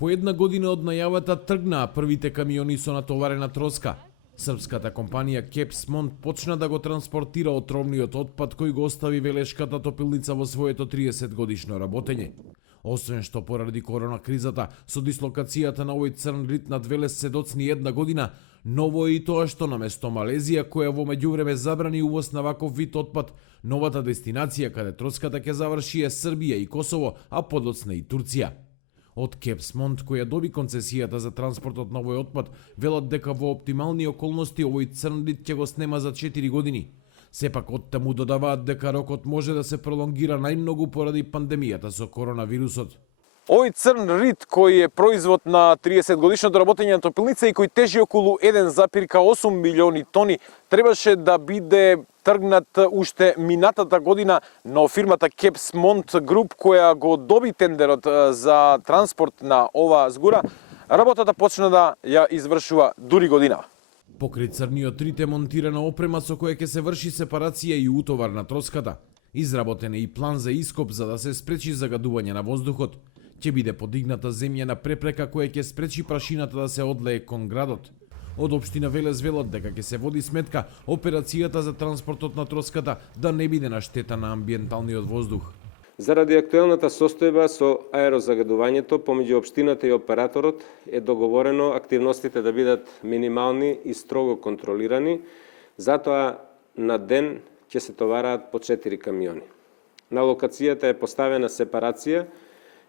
По една година од најавата тргнаа првите камиони со натоварена троска. Српската компанија Кепсмонт почна да го транспортира отровниот отпад кој го остави велешката топилница во своето 30 годишно работење. Освен што поради корона кризата, со дислокацијата на овој црн рит над Велес се доцни една година, ново е и тоа што наместо Малезија, која во меѓувреме забрани увоз на ваков вид отпад, новата дестинација каде троската ќе заврши е Србија и Косово, а подоцна и Турција. Од Кепсмонт, која доби концесијата за транспортот на овој отпад, велат дека во оптимални околности овој црн рит ќе го снема за 4 години. Сепак од таму додаваат дека рокот може да се пролонгира најмногу поради пандемијата со коронавирусот. Овој црн рит кој е производ на 30 годишното работење на топилница и кој тежи околу 1,8 милиони тони, требаше да биде тргнат уште минатата година, но фирмата Кепсмонт Груп која го доби тендерот за транспорт на ова згура, работата почна да ја извршува дури година. Покрај црниот рит е монтирана опрема со која ќе се врши сепарација и утовар на троската. Изработен е и план за ископ за да се спречи загадување на воздухот. Ќе биде подигната земјана препрека која ќе спречи прашината да се одлее кон градот. Од општина Велес велат дека ќе се води сметка операцијата за транспортот на троската да не биде на штета на амбиенталниот воздух. Заради актуелната состојба со аерозагадувањето помеѓу општината и операторот е договорено активностите да бидат минимални и строго контролирани, затоа на ден ќе се товараат по 4 камиони. На локацијата е поставена сепарација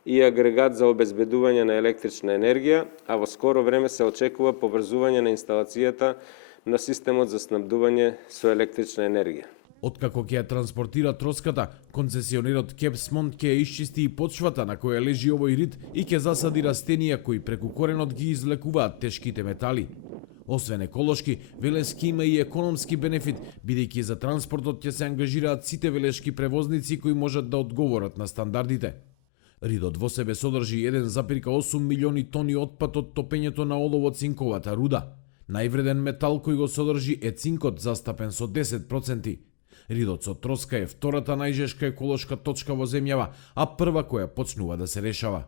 и агрегат за обезбедување на електрична енергија, а во скоро време се очекува поврзување на инсталацијата на системот за снабдување со електрична енергија. Откако ќе ја транспортира троската, концесионерот Кепсмонт ќе ја исчисти и почвата на која лежи овој рит и ќе засади растенија кои преку коренот ги извлекуваат тешките метали. Освен еколошки, Велески има и економски бенефит, бидејќи за транспортот ќе се ангажираат сите велешки превозници кои можат да одговорат на стандардите. Ридот во себе содржи 1,8 милиони тони отпад од топењето на олово-цинковата руда. Највреден метал кој го содржи е цинкот, застапен со 10%. Ридот со троска е втората најжешка еколошка точка во земјава, а прва која почнува да се решава.